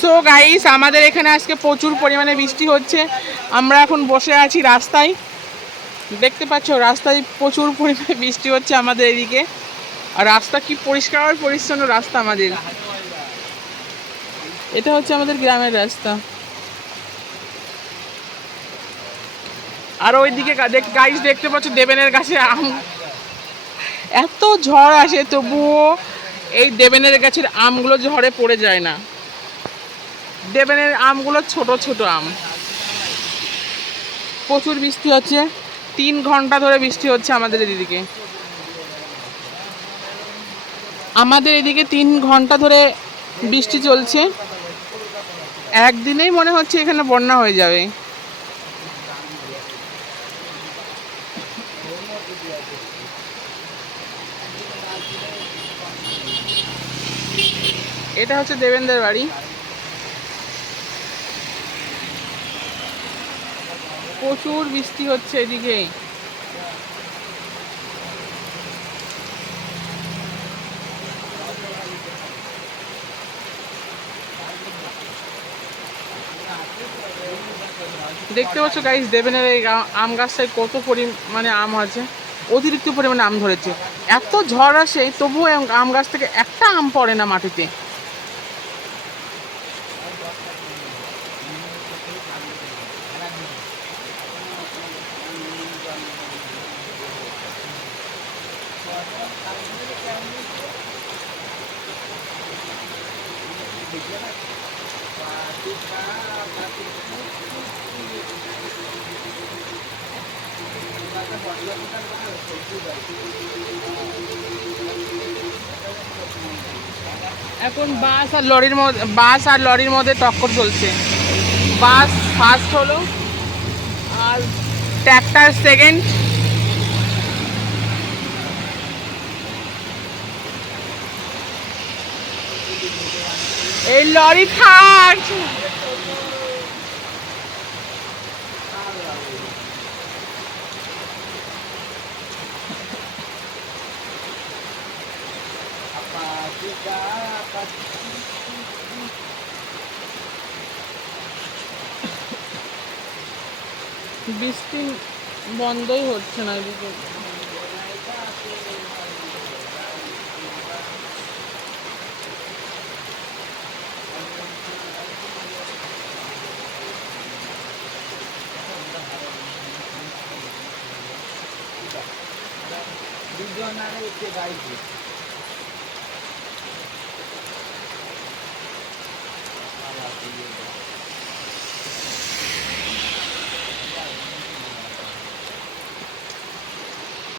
So guys আমাদের এখানে আজকে প্রচুর পরিমাণে বৃষ্টি হচ্ছে। আমরা এখন বসে আছি রাস্তায়। দেখতে পাচ্ছ, রাস্তায় প্রচুর পরিমাণে বৃষ্টি হচ্ছে আমাদের এদিকে। আর রাস্তা কি পরিষ্কার পরিচ্ছন্ন রাস্তা আমাদের? এটা হচ্ছে আমাদের গ্রামের রাস্তা। আর ওইদিকে গাইস দেখতে পাচ্ছ দেবেনের গাছে আম। এত ঝড় আসে, তবুও এই দেবেনের গাছের আমগুলো ঝড়ে পড়ে যায় না। দেবেনের আমগুলো ছোট ছোট আম। প্রচুর বৃষ্টি হচ্ছে। তিন ঘণ্টা ধরে বৃষ্টি হচ্ছে আমাদের এদিকে। আমাদের এদিকে তিন ঘণ্টা ধরে বৃষ্টি চলছে। একদিনেই মনে হচ্ছে এখানে বন্যা হয়ে যাবে। এটা হচ্ছে দেবেন্দ্রের বাড়ি। প্রচুর বৃষ্টি হচ্ছে এদিকে দেখতে পাচ্ছ গাইস দেবেনের এই আম গাছটায় কত পরিমাণে আম আছে। অতিরিক্ত পরিমাণে আম ধরেছে। এত ঝড় আসে, তবুও আম গাছ থেকে একটা আম পড়ে না মাটিতে। এখন বাস আর লরির মধ্যে বাস আর লরির মধ্যে টক্কর চলছে। বাস ফার্স্ট হলো, আর ট্র্যাক্টর সেকেন্ড এই লরি থার্ড বৃষ্টি বন্ধই হচ্ছে না এদিকে। দুজনারে একটু গাইছে